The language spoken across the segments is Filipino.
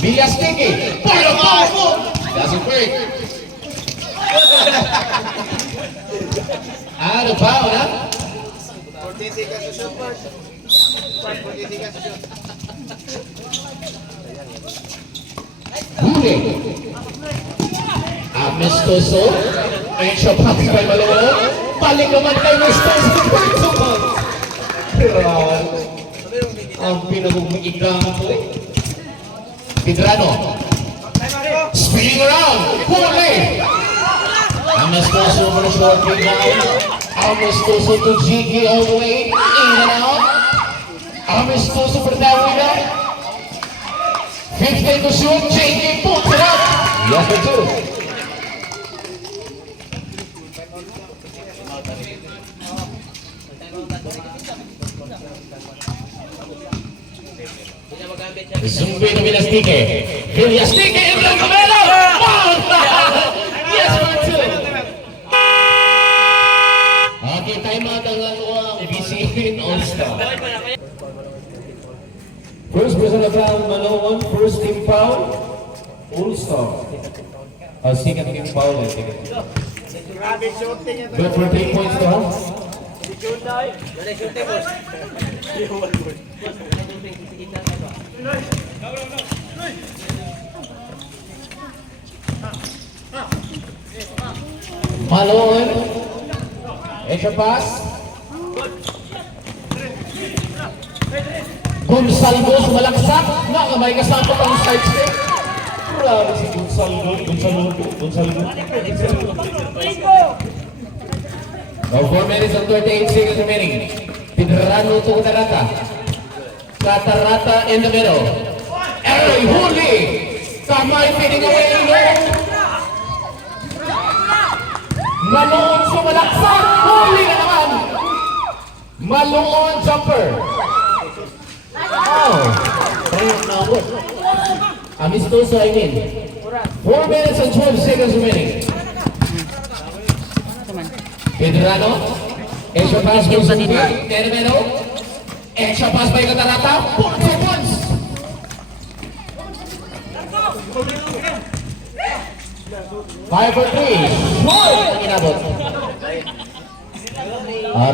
Villas-Tiki. Doesn't break. Out of bound, ha? 14 seconds to shoot, Mark. 14 seconds to shoot. Huli. Amistoso. Extra pass by Malone. Balik naman kay Amistoso. Ang pinagugmiging Pidrano. Spinning around. Huli. Amistoso for the short big now. Amistoso to Jiggy all the way. In and out. Amistoso for that winner. 15 to shoot. Jiggy puts it up. Yes, for two. Zumbi to Villas-Tiki. Villas-Tiki in the middle. Yes, for two. Okay, time out ang BCN All-Star. First personal foul, Malone. First team foul, All-Star. Second team foul, I think. Good for 3 points to half. Malone. Extra pass. Gonsalvo sumalaksak. May kasama pang side step. Grabe si Gonsalvo. Now 4 minutes and 38 seconds remaining. Pidrano to Catarata. Catarata in the middle. Eroy huli. Kamay fading away. Malone sumalaksak. Huli na naman. Malone jumper. Oh. Amistoso, I mean. 4 minutes and 12 seconds remaining. Pedrano. Extra pass by Zumbi. Termino. Extra pass by Catarata. 4 points. Five for three. Short. Inabot.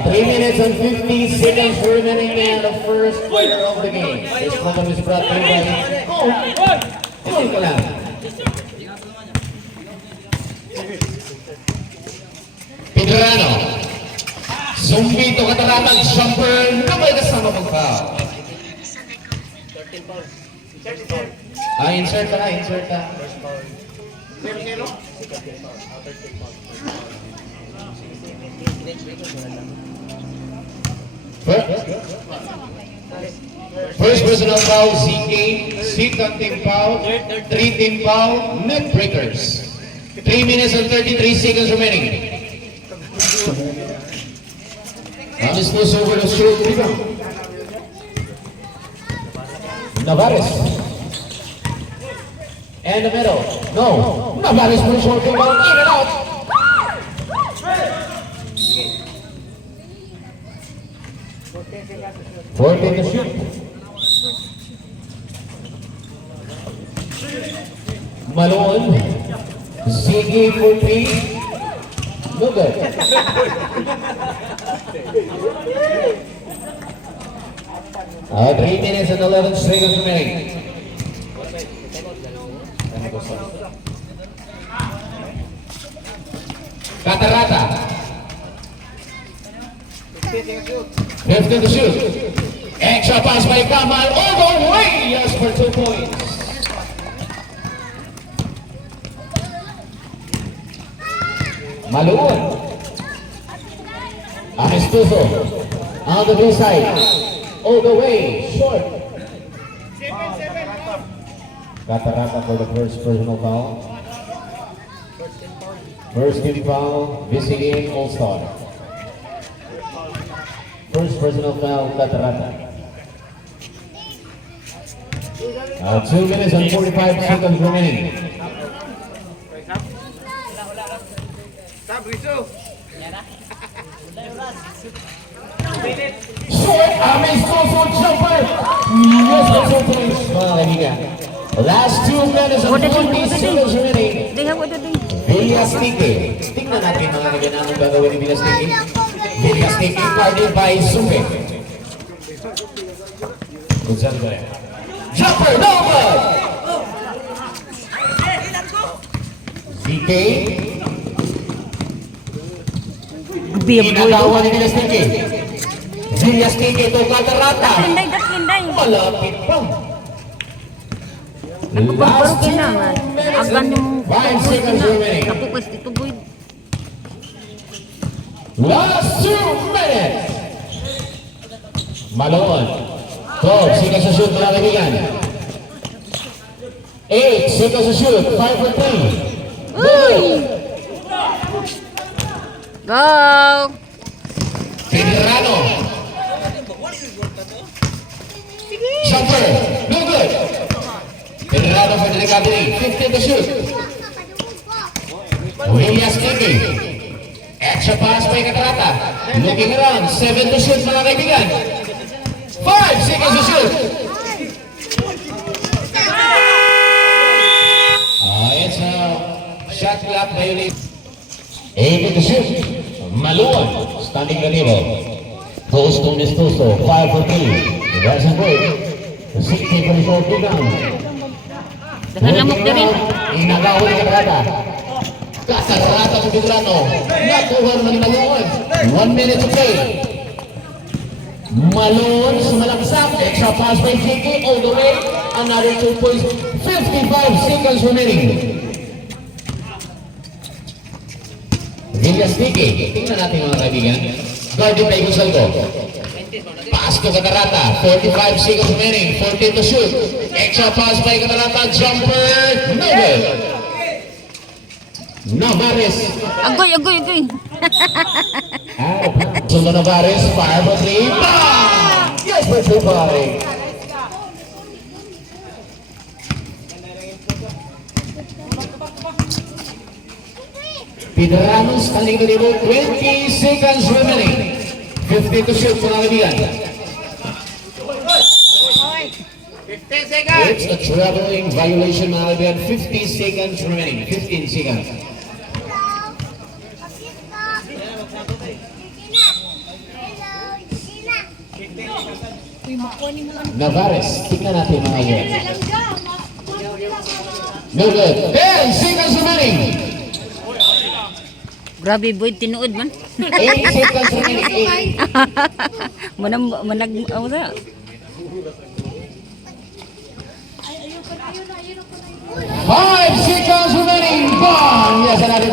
3 minutes and 50 seconds remaining in the first quarter of the game. This program is brought to you by Ito lang. Pedrano. Zumbi to Catarata. Jumper na may kasama pag-foul. Insert ka. First personal foul, ZK. Second team foul, 3 team foul, net breakers. 3 minutes and 33 seconds remaining. Amistoso over the short rebound. Navarez. And the middle. No. Navarez for the short rebound. In and out. Fourteen to shoot. Malone. Ziggy for 3. No good. Uh, 3 minutes and 11 seconds remaining. Catarata. 15 to shoot. Extra pass by Kamal all the way. Yes, for 2 points. Malone. Amistoso. On the blue side. All the way. Short. Catarata for the first personal foul. First team foul. VCN All-Star. First personal foul, Catarata. 2 minutes and 45 seconds remaining. Short, Amistoso jumper. Yes, that's all points. Mga kaibigan. Last 2 minutes and 40 seconds remaining. Ding ako ding. Villastique. Tingnan natin mga naganamang gagawin ni Villastique. Villastique guarded by Supe. Gonzalo. Jumper, no good! ZK. Biyab boy. Inagawa ni Villastique. Villastique to Catarata. Kinday. Malapit pa. Nagbagbaro kailangan. Agan yung 5 seconds remaining. kapukas dito boy. Last 2 minutes. Malon. 12 seconds to shoot mga kaibigan. 8 seconds to shoot. 5 for 3. Go! Pedrano. Jumper. No good. Pedrano for the recovery. 15 to shoot. Williams Kiki. Extra pass by Catarata. Looking around. 7 to shoot mga kaibigan. 5 seconds to shoot. It's a shot clock violation. 8 to shoot. Maluan. Standing Ranilo. Post to Mistuso. 5 for 3. That's a break. 60 for the short rebound. Dahan lamok na rin. Inagawa ni Catarata. Catarata sa Pedrano. Nakuha naman ni Maluan. 1 minute to play. Malone sumalaksak. Extra pass by Kiki all the way. Another 2 points. 55 seconds remaining. Villastique. Tingnan natin mga kaibigan. Guarded by Gonzalo. Pass to Catarata. 45 seconds remaining. 14 to shoot. Extra pass by Catarata. Jumper. No good. Navares. Agoy. Sunod Navares. Fire for 3. Bang! Yes, for 2 by. Pedrano standing the table. 20 seconds remaining. 50 to shoot mga kaibigan. 15 seconds. It's a traveling violation mga kaibigan. 50 seconds remaining. 15 seconds. Navares, tingnan natin mga kaibigan. No good. 10 seconds remaining. Grabe boy, tinuod man. 8 seconds remaining. 8. Ano na? 5 seconds remaining. Bang! Yes, another